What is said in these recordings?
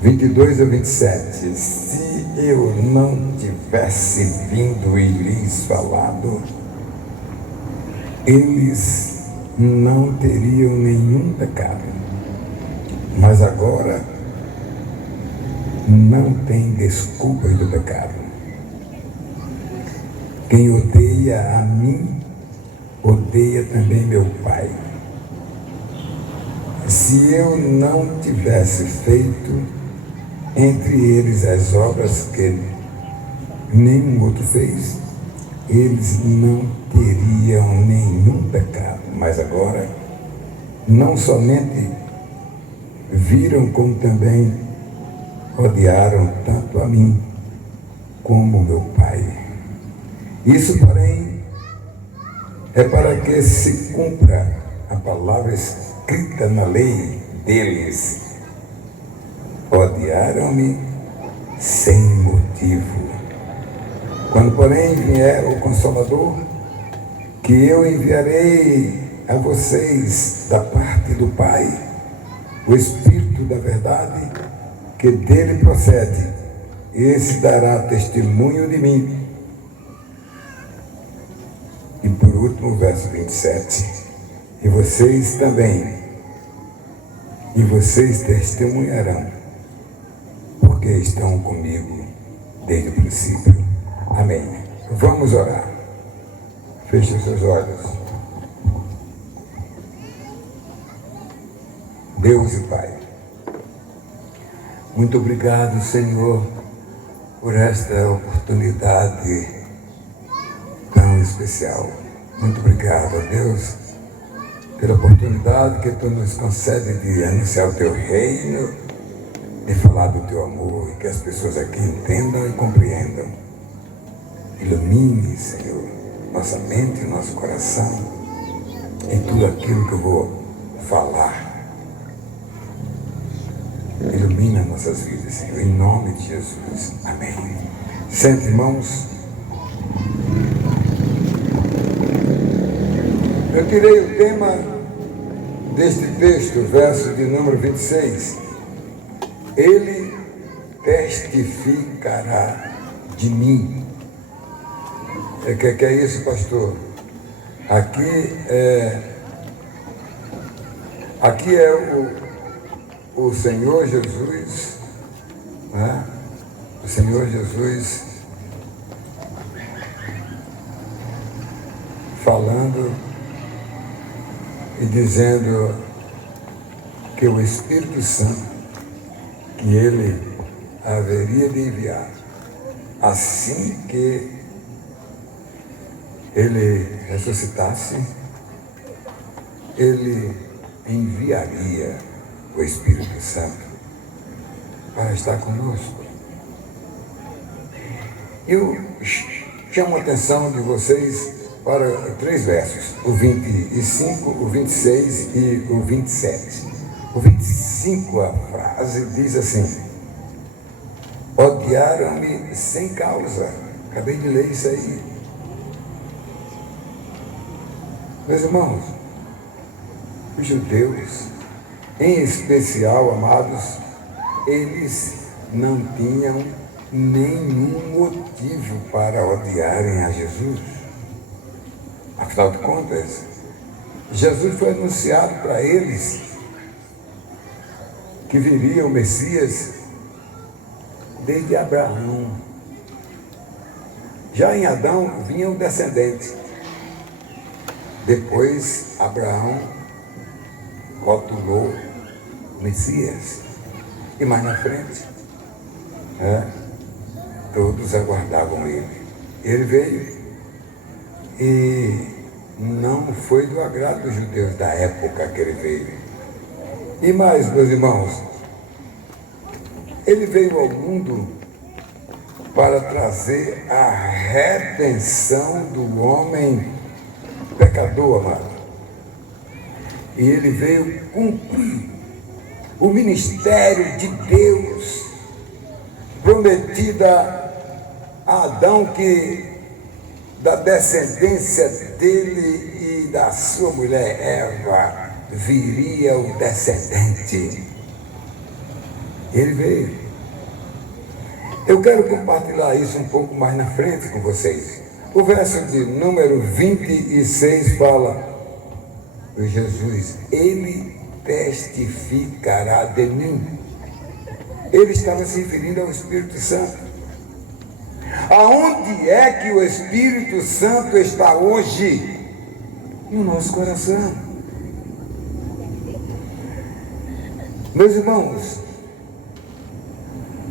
22 a 27. Se eu não tivesse vindo e lhes falado, eles não teriam nenhum pecado. Mas agora não tem desculpas do pecado. Quem odeia a mim, odeia também meu Pai. Se eu não tivesse feito entre eles as obras que nenhum outro fez, eles não teriam nenhum pecado. Mas agora, não somente viram, como também odiaram tanto a mim como meu Pai. Isso, porém, é para que se cumpra a palavra escrita na lei deles. Odiaram-me sem motivo. Quando, porém, vier o Consolador, que eu enviarei a vocês da parte do Pai, o Espírito da verdade, que dele procede, esse dará testemunho de mim. E por último, verso 27. E vocês também, e vocês testemunharão, porque estão comigo desde o princípio. Amém. Vamos orar. Feche os seus olhos. Deus e Pai, muito obrigado, Senhor, por esta oportunidade tão especial. Muito obrigado, Deus, pela oportunidade que Tu nos concede de anunciar o Teu reino, de falar do Teu amor, e que as pessoas aqui entendam e compreendam. Ilumine, Senhor, nossa mente e nosso coração em tudo aquilo que eu vou falar. Ilumina nossas vidas, Senhor, em nome de Jesus. Amém. Sente, irmãos. Eu tirei o tema deste texto, verso de número 26. Ele testificará de mim. Que é isso, pastor? Aqui é o Senhor Jesus, né? O Senhor Jesus falando e dizendo que o Espírito Santo, que Ele haveria de enviar, assim que Ele ressuscitasse, Ele enviaria o Espírito Santo para estar conosco. Eu chamo a atenção de vocês para 3 versos, o 25, o 26 e o 27. O 25, a frase diz assim: odiaram-me sem causa. Acabei de ler isso aí. Meus irmãos, os judeus, em especial, amados, eles não tinham nenhum motivo para odiarem a Jesus. Afinal de contas, Jesus foi anunciado para eles que viria o Messias desde Abraão. Já em Adão vinha um descendente. Depois, Abraão rotulou Messias. E mais na frente, todos aguardavam ele. Ele veio e não foi do agrado dos judeus da época que ele veio. E mais, meus irmãos, ele veio ao mundo para trazer a redenção do homem pecador, amado. E ele veio cumprir o ministério de Deus prometido a Adão, que da descendência dele e da sua mulher Eva viria o descendente. Ele veio. Eu quero compartilhar isso um pouco mais na frente com vocês. O verso de número 26 fala: Jesus, ele testificará de mim. Ele estava se referindo ao Espírito Santo. Aonde é que o Espírito Santo está hoje? No nosso coração. Meus irmãos,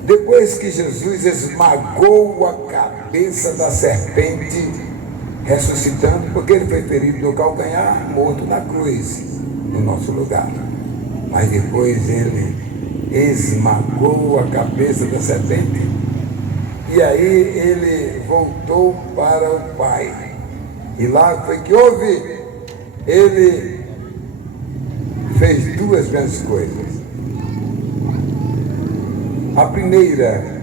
depois que Jesus esmagou a cabeça da serpente, ressuscitando, porque ele foi ferido no calcanhar, morto na cruz, no nosso lugar. Mas depois ele esmagou a cabeça da serpente, e aí ele voltou para o Pai. E lá foi que houve, ele fez duas grandes coisas. A primeira,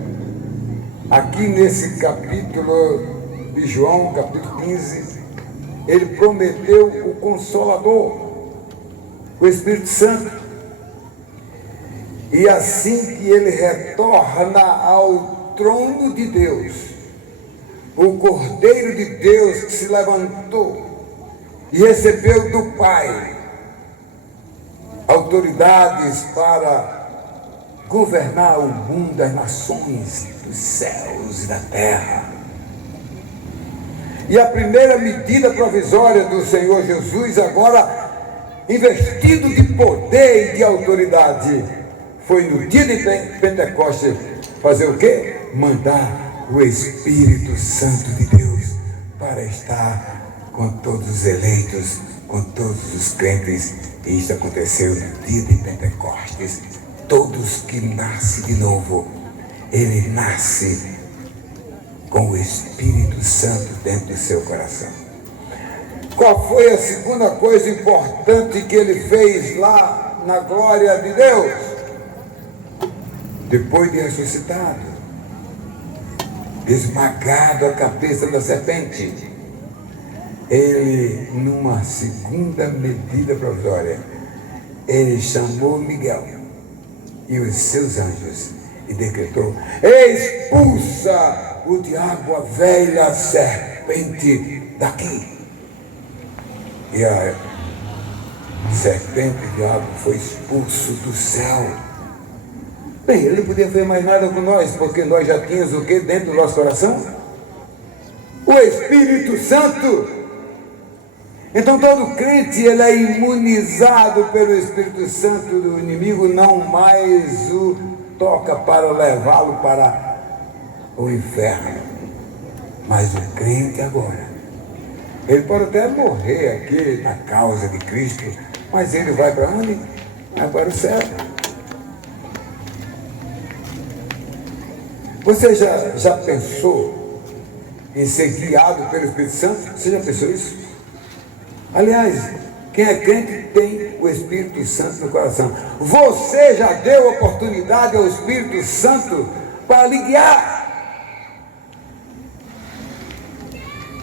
aqui nesse capítulo de João, capítulo 15, ele prometeu o Consolador, o Espírito Santo. E assim que ele retorna ao trono de Deus, o Cordeiro de Deus que se levantou e recebeu do Pai autoridades para governar o mundo, as nações, dos céus e da terra. E a primeira medida provisória do Senhor Jesus, agora investido de poder e de autoridade, foi no dia de Pentecostes fazer o quê? Mandar o Espírito Santo de Deus para estar com todos os eleitos, com todos os crentes. E isso aconteceu no dia de Pentecostes. Todos que nascem de novo, ele nasce com o Espírito Santo dentro de seu coração. Qual foi a segunda coisa importante que ele fez lá na glória de Deus? Depois de ressuscitado, esmagado a cabeça da serpente, ele, numa segunda medida provisória, ele chamou Miguel e os seus anjos e decretou: expulsa o diabo, a velha serpente daqui. E a serpente, o diabo, foi expulso do céu. Bem, ele não podia fazer mais nada com nós, porque nós já tínhamos o que dentro do nosso coração? O Espírito Santo. Então todo crente, ele é imunizado pelo Espírito Santo. Do inimigo não mais o toca para levá-lo para o inferno. Mas o crente agora, ele pode até morrer aqui na causa de Cristo, mas ele vai para onde? Vai para o céu. Você já pensou em ser guiado pelo Espírito Santo? Você já pensou isso? Aliás, quem é crente tem o Espírito Santo no coração. Você já deu oportunidade ao Espírito Santo para lhe guiar,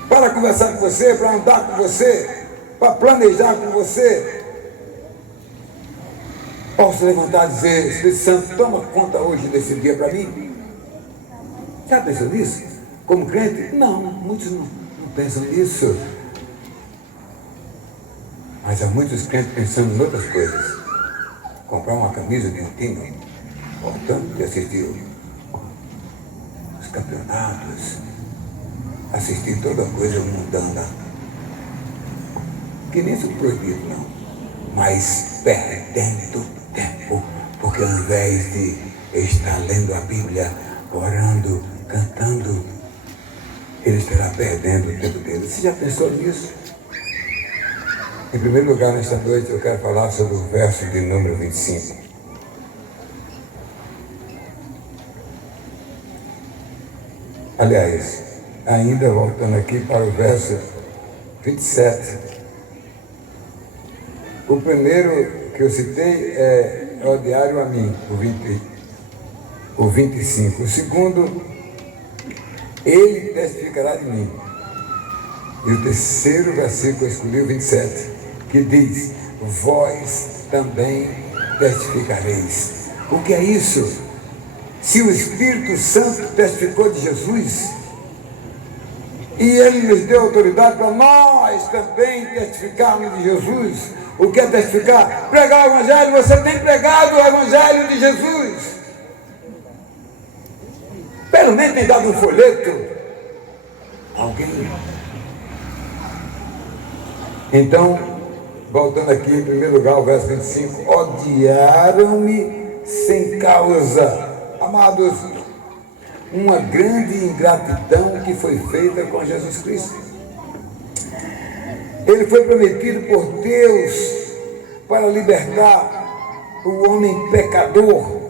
para conversar com você, para andar com você, para planejar com você. Posso levantar e dizer: Espírito Santo, toma conta hoje desse dia para mim? Já pensou nisso? Como crente? Não, muitos não pensam nisso. Mas há muitos crentes pensando em outras coisas. Comprar uma camisa de um time, importante de assistir os campeonatos, assistir toda coisa mundana, que nem são proibido não, mas perdendo tempo, porque ao invés de estar lendo a Bíblia, orando, cantando, ele estará perdendo o tempo dele. Você já pensou nisso? Em primeiro lugar, nesta noite, eu quero falar sobre o verso de número 25. Aliás, ainda voltando aqui para o verso 27. O primeiro que eu citei é odiário a mim, o 25. O segundo, ele testificará de mim. E o terceiro versículo eu escolhi, o 27. Que diz: vós também testificareis. O que é isso? Se o Espírito Santo testificou de Jesus, e ele nos deu autoridade para nós também testificarmos de Jesus. O que é testificar? Pregar o Evangelho. Você tem pregado o Evangelho de Jesus. Pelo menos tem dado um folheto. Alguém? Então, voltando aqui, em primeiro lugar, o verso 25. Odiaram-me sem causa. Amados, uma grande ingratidão que foi feita com Jesus Cristo. Ele foi prometido por Deus para libertar o homem pecador,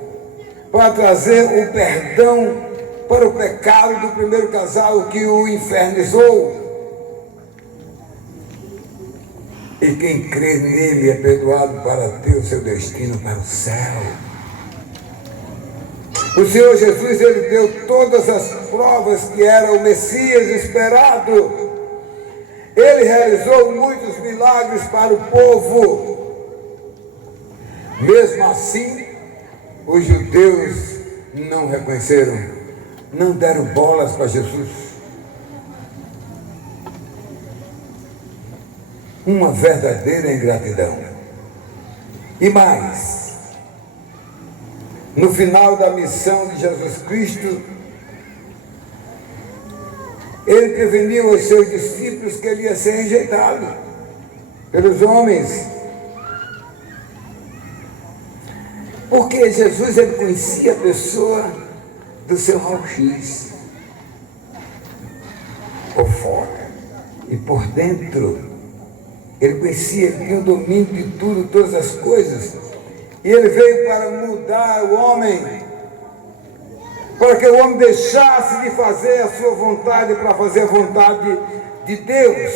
para trazer o perdão para o pecado do primeiro casal que o infernizou. E quem crê nele é perdoado para ter o seu destino para o céu. O Senhor Jesus, ele deu todas as provas que era o Messias esperado. Ele realizou muitos milagres para o povo. Mesmo assim, os judeus não reconheceram, não deram bolas para Jesus. Uma verdadeira ingratidão. E mais, no final da missão de Jesus Cristo, ele preveniu aos seus discípulos que ele ia ser rejeitado pelos homens. Porque Jesus, ele conhecia a pessoa do seu raio-x, por fora e por dentro. Ele conhecia, ele tinha o domínio de tudo, todas as coisas. E ele veio para mudar o homem, para que o homem deixasse de fazer a sua vontade para fazer a vontade de Deus.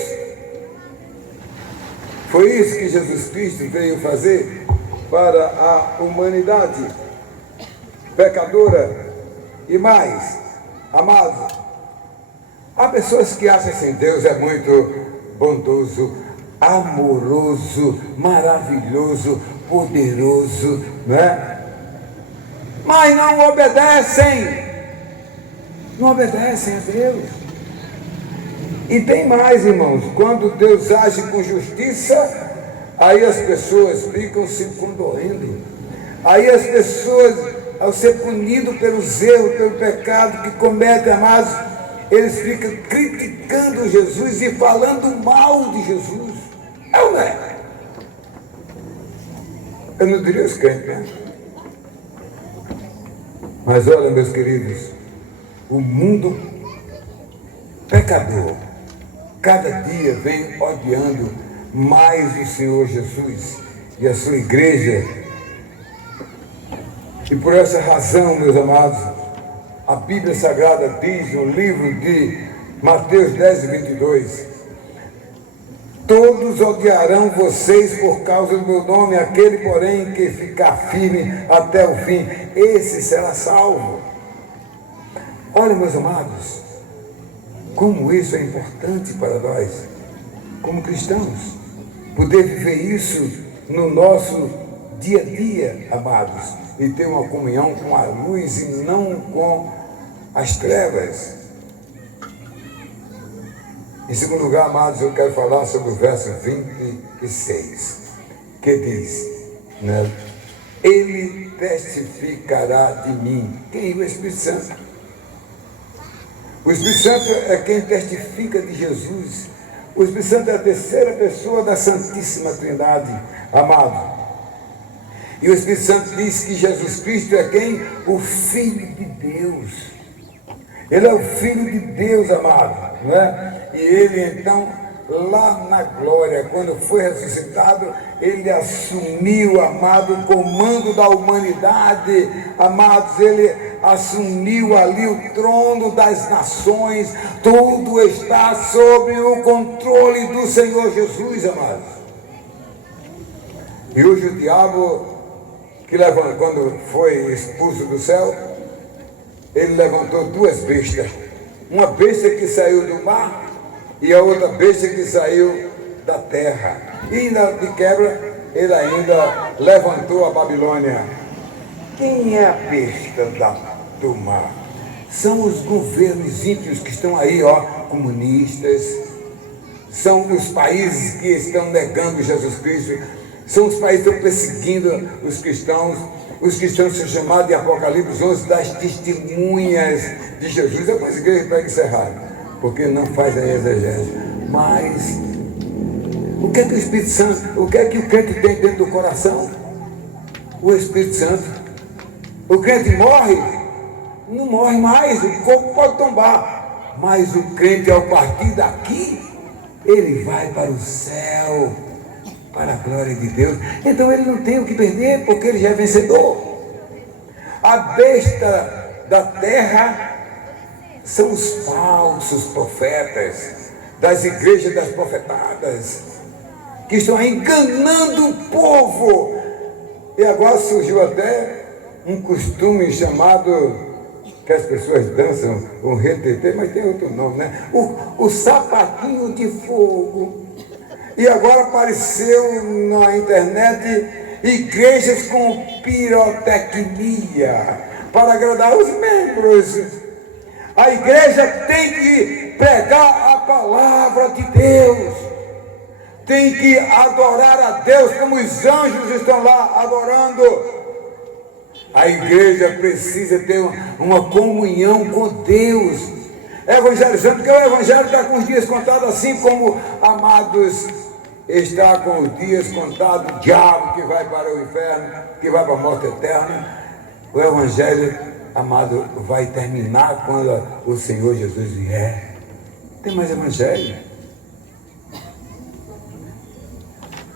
Foi isso que Jesus Cristo veio fazer para a humanidade pecadora. E mais, amados, há pessoas que acham assim, Deus é muito bondoso, amoroso, maravilhoso, poderoso, né? Mas não obedecem a Deus. E tem mais, irmãos, quando Deus age com justiça, aí as pessoas ficam se condoendo, aí as pessoas, ao ser punidos pelos erros, pelo pecado que cometem, amados, eles ficam criticando Jesus e falando mal de Jesus. É ou não é? Eu não diria os crentes, né? Mas olha, meus queridos, o mundo pecador cada dia vem odiando mais o Senhor Jesus e a sua igreja. E por essa razão, meus amados, a Bíblia Sagrada diz no livro de Mateus 10:22, todos odiarão vocês por causa do meu nome, aquele, porém, que ficar firme até o fim, esse será salvo. Olha, meus amados, como isso é importante para nós, como cristãos, poder viver isso no nosso dia a dia, amados, e ter uma comunhão com a luz e não com as trevas. Em segundo lugar, amados, eu quero falar sobre o verso 26, que diz, né? Ele testificará de mim. Quem é o Espírito Santo? O Espírito Santo é quem testifica de Jesus. O Espírito Santo é a terceira pessoa da Santíssima Trindade, amado. E o Espírito Santo diz que Jesus Cristo é quem? O Filho de Deus. Ele é o Filho de Deus, amado, não é? E ele então, lá na glória, quando foi ressuscitado, ele assumiu, amado, o comando da humanidade, amados, ele assumiu ali o trono das nações, tudo está sob o controle do Senhor Jesus, amados. E hoje o diabo, quando foi expulso do céu, ele levantou duas bestas, uma besta que saiu do mar e a outra besta que saiu da terra. E de quebra, ele ainda levantou a Babilônia. Quem é a besta do mar. São os governos ímpios que estão aí, ó, comunistas. São os países que estão negando Jesus Cristo. São os países que estão perseguindo os cristãos. Os cristãos são chamados em Apocalipse 11 das testemunhas de Jesus. Algumas igrejas pregam isso errado, porque não faz a exegese. Mas o que é que o Espírito Santo, o que é que o crente tem dentro do coração? O Espírito Santo. O crente morre? Não morre mais, o corpo pode tombar. Mas o crente, ao partir daqui, ele vai para o céu, para a glória de Deus. Então ele não tem o que perder, porque ele já é vencedor. A besta da terra são os falsos profetas das igrejas das profetadas, que estão enganando o povo. E agora surgiu até um costume chamado, que as pessoas dançam, o retetê, mas tem outro nome, né? O sapatinho de fogo. E agora apareceu na internet igrejas com pirotecnia para agradar os membros. A igreja tem que pregar a palavra de Deus, tem que adorar a Deus como os anjos estão lá adorando. A igreja precisa ter uma comunhão com Deus, evangelizando, porque o evangelho está com os dias contados, assim como, amados, está com os dias contados o diabo que vai para o inferno, que vai para a morte eterna. O evangelho, amado, vai terminar quando o Senhor Jesus vier. Tem mais evangelho.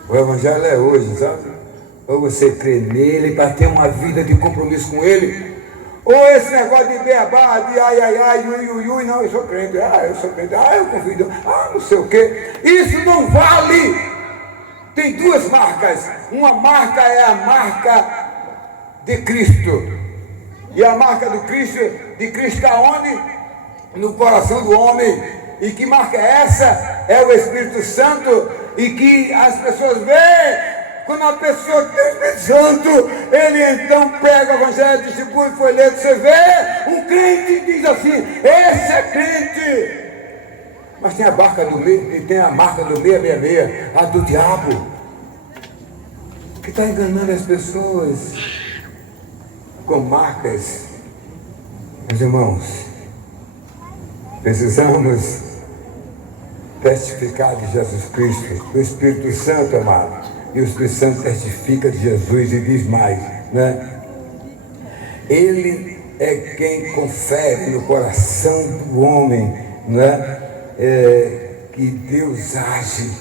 O evangelho é hoje, sabe? Ou você crê nele para ter uma vida de compromisso com ele, ou esse negócio de beabá, de ai, ai, ai, ui, não, eu sou crente, eu sou crente, eu confio em Deus, não sei o quê. Isso não vale. Tem duas marcas. Uma marca é a marca de Cristo. E a marca de Cristo está onde? No coração do homem. E que marca é essa? É o Espírito Santo. E que as pessoas veem. Quando a pessoa tem o Espírito Santo, ele então prega o evangelho, distribui, folheto. Você vê um crente e diz assim: esse é crente. Mas tem a marca do meio, e tem a marca do 666, a do diabo, que está enganando as pessoas com marcas. Meus irmãos, precisamos testificar de Jesus Cristo, do Espírito Santo, amado. E o Espírito Santo testifica de Jesus e diz mais, né? Ele é quem confere no coração do homem, né? Que Deus age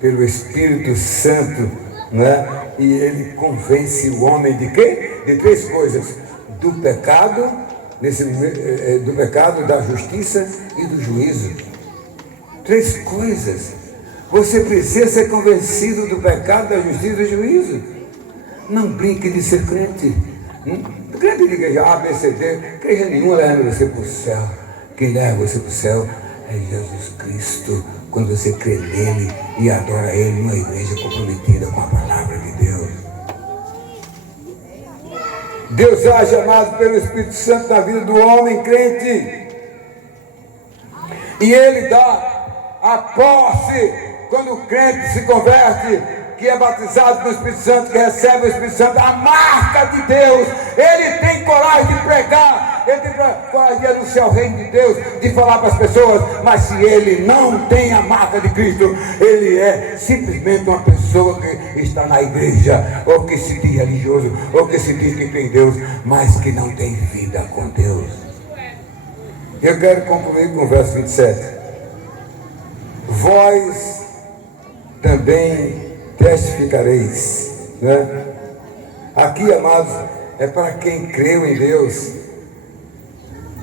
pelo Espírito Santo, né? E ele convence o homem de quê? De três coisas: do pecado, do pecado, da justiça e do juízo. Três coisas. Você precisa ser convencido do pecado, da justiça e do juízo. Não brinque de ser crente. Crente de igreja A, B, C, D, igreja nenhuma leva você para o céu. Quem leva você para o céu é Jesus Cristo. Quando você crê nele e adora ele, numa igreja comprometida com a palavra de Deus. Deus age, amado, pelo Espírito Santo na vida do homem crente. E ele dá a posse. Quando o crente se converte, que é batizado no Espírito Santo, que recebe o Espírito Santo, a marca de Deus, ele tem coragem de pregar, ele tem coragem de anunciar o reino de Deus, de falar para as pessoas. Mas se ele não tem a marca de Cristo, ele é simplesmente uma pessoa que está na igreja, ou que se diz religioso, ou que se diz que tem Deus, mas que não tem vida com Deus. Eu quero concluir com o verso 27. Vós também testificareis, né? Aqui, amados, é para quem creu em Deus,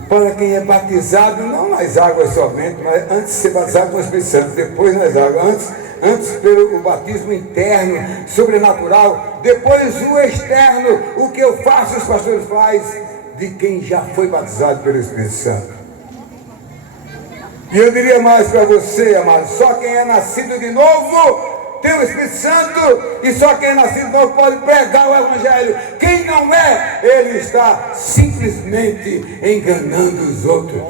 para quem é batizado, não nas águas somente, mas antes de ser batizado com o Espírito Santo, depois nas águas, antes pelo batismo interno, sobrenatural, depois o externo, o que eu faço, os pastores fazem, de quem já foi batizado pelo Espírito Santo. E eu diria mais para você, amado, só quem é nascido de novo tem o Espírito Santo, e só quem é nascido novo pode pregar o Evangelho. Quem não é, ele está simplesmente enganando os outros.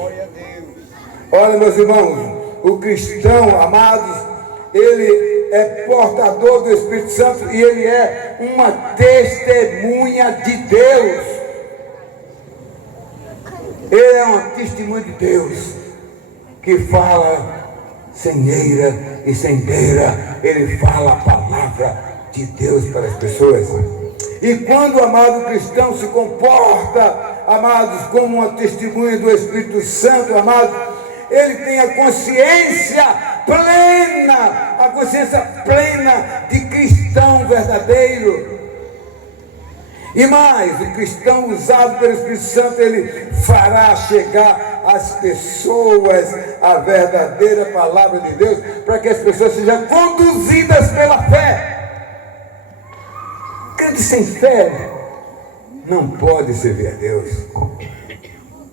Olha, meus irmãos, o cristão, amados, ele é portador do Espírito Santo e ele é uma testemunha de Deus. Ele é uma testemunha de Deus que fala sem eira e sem beira. Ele fala a palavra de Deus para as pessoas. E quando o amado cristão se comporta, amados, como uma testemunha do Espírito Santo, amados, ele tem a consciência plena de cristão verdadeiro. E mais, o cristão usado pelo Espírito Santo, ele fará chegar às pessoas a verdadeira palavra de Deus, para que as pessoas sejam conduzidas pela fé. Crente sem fé não pode servir a Deus.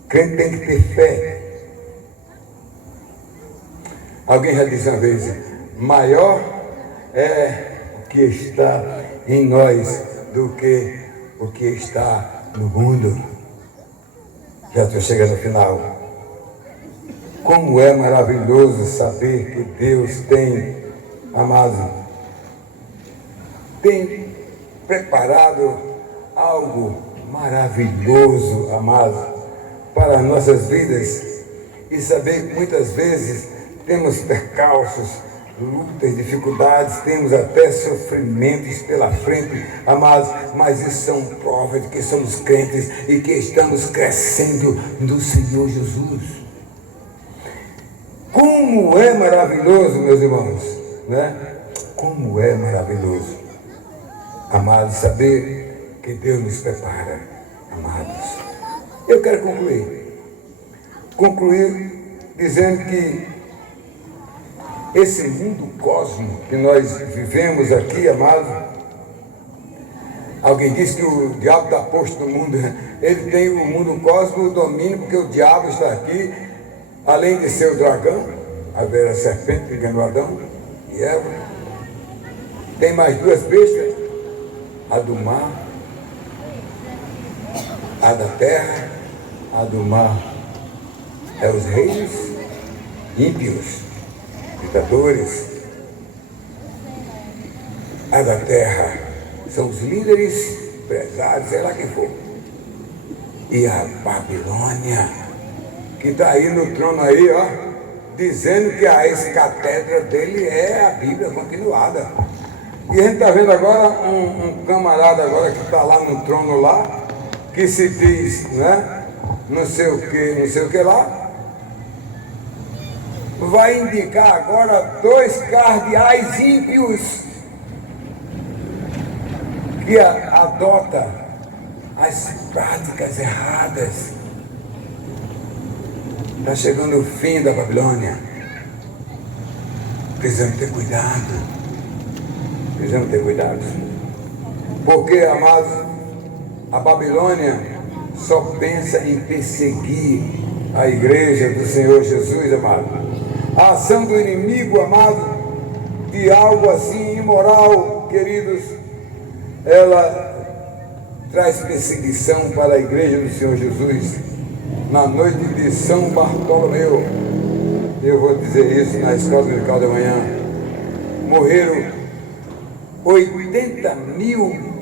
Crente tem que ter fé. Alguém já disse uma vez: maior é o que está em nós do que o que está no mundo. Já estou chegando no final. Como é maravilhoso saber que Deus tem, amado, tem preparado algo maravilhoso, amado, para as nossas vidas. E saber que muitas vezes temos percalços, lutas, dificuldades, temos até sofrimentos pela frente, amados, mas isso são provas de que somos crentes e que estamos crescendo no Senhor Jesus. Como é maravilhoso, meus irmãos, né? Como é maravilhoso, amados, saber que Deus nos prepara, amados. Eu quero concluir dizendo que esse mundo cósmico que nós vivemos aqui, amado, alguém disse que o diabo está posto no mundo, ele tem o mundo cósmico, o domínio, porque o diabo está aqui, além de ser o dragão, a velha serpente que enganou Adão e Eva. Tem mais duas bestas, a do mar, a da terra. A do mar é os reis ímpios, ditadores. A da terra são os líderes, empresários, sei lá quem for. E a Babilônia, que está aí no trono aí, ó, dizendo que a ex-catedra dele é a Bíblia continuada. E a gente está vendo agora um camarada agora que está lá no trono lá, que se diz, né, não sei o que lá, vai indicar agora 2 cardeais ímpios que adota as práticas erradas. Está chegando o fim da Babilônia. Precisamos ter cuidado. Precisamos ter cuidado. Porque, amados, a Babilônia só pensa em perseguir a igreja do Senhor Jesus, amado. A ação do inimigo, amado, de algo assim imoral, queridos, ela traz perseguição para a igreja do Senhor Jesus. Na noite de São Bartolomeu, eu vou dizer isso na escola dominical da manhã, morreram 80.000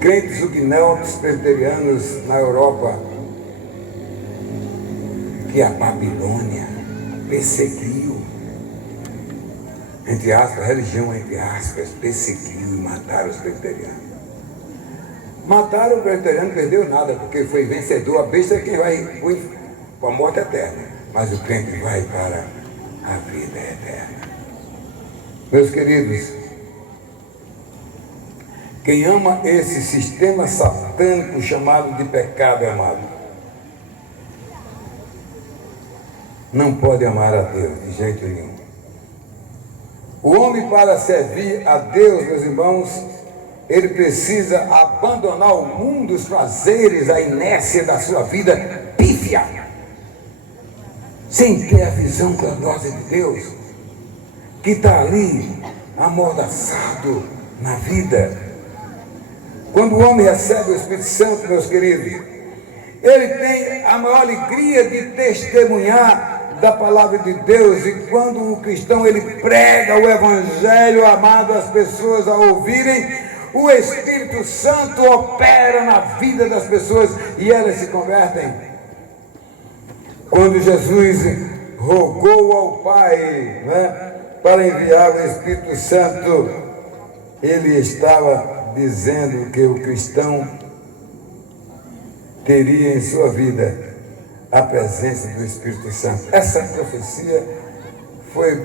crentes huguenotes presbiterianos na Europa, que a Babilônia perseguiu, entre aspas, religião entre aspas, perseguiu e mataram os presbiterianos. Mataram o presbiteriano, não perdeu nada, porque foi vencedor. A besta é quem vai para a morte eterna, mas o crente vai para a vida eterna. Meus queridos, quem ama esse sistema satânico chamado de pecado, amado, não pode amar a Deus de jeito nenhum. O homem, para servir a Deus, meus irmãos, ele precisa abandonar o mundo, os prazeres, a inércia da sua vida pífia, sem ter a visão gloriosa de Deus, que está ali amordaçado na vida. Quando o homem recebe o Espírito Santo, meus queridos, ele tem a maior alegria de testemunhar da palavra de Deus. E quando o cristão ele prega o Evangelho, amado, as pessoas a ouvirem, o Espírito Santo opera na vida das pessoas e elas se convertem. Quando Jesus rogou ao Pai, para enviar o Espírito Santo, ele estava dizendo que o cristão teria em sua vida a presença do Espírito Santo. Essa profecia foi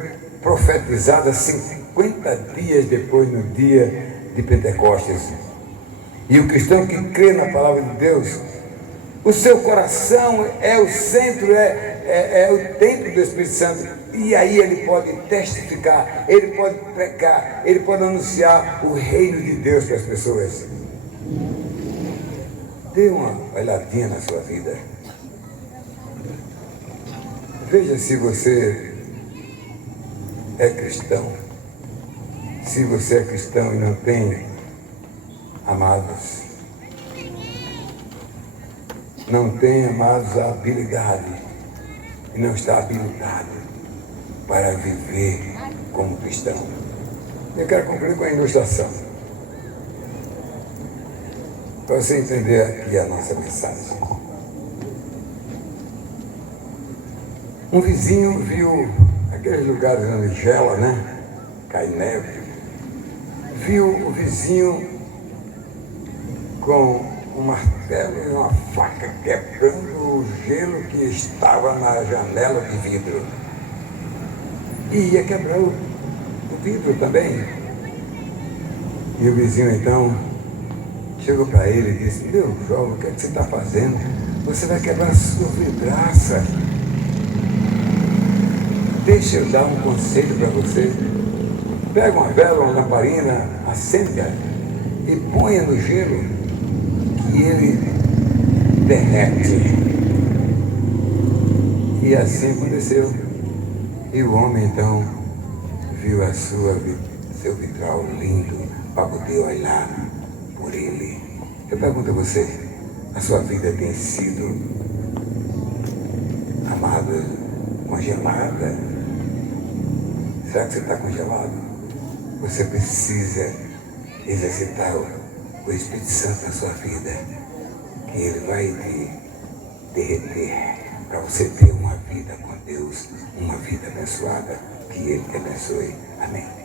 profetizada 50 dias depois, no dia de Pentecostes. E o cristão que crê na palavra de Deus, o seu coração é o centro, é o templo do Espírito Santo. E aí ele pode testificar, ele pode pregar, ele pode anunciar o reino de Deus para as pessoas. Dê uma olhadinha na sua vida. Veja se você é cristão. Se você é cristão e não tem amados, a habilidade e não está habilitado para viver como cristão. Eu quero concluir com a ilustração, para você entender aqui a nossa mensagem. Um vizinho viu aqueles lugares onde gela, cai neve. Viu o vizinho com um martelo e uma faca quebrando o gelo que estava na janela de vidro. E ia quebrar o vidro também. E o vizinho então chegou para ele e disse: meu jovem, o que é que você está fazendo? Você vai quebrar a sua vidraça. Deixa eu dar um conselho para você. Pega uma vela, uma lamparina, acenda e ponha no gelo que ele derrete. E assim aconteceu. E o homem então viu seu vitral lindo para poder olhar por ele. Eu pergunto a você, a sua vida tem sido, amada, congelada? Será que você está congelado? Você precisa exercitar o Espírito Santo na sua vida, que ele vai te derreter para você ter uma vida com Deus, uma vida abençoada. Que ele te abençoe. Amém.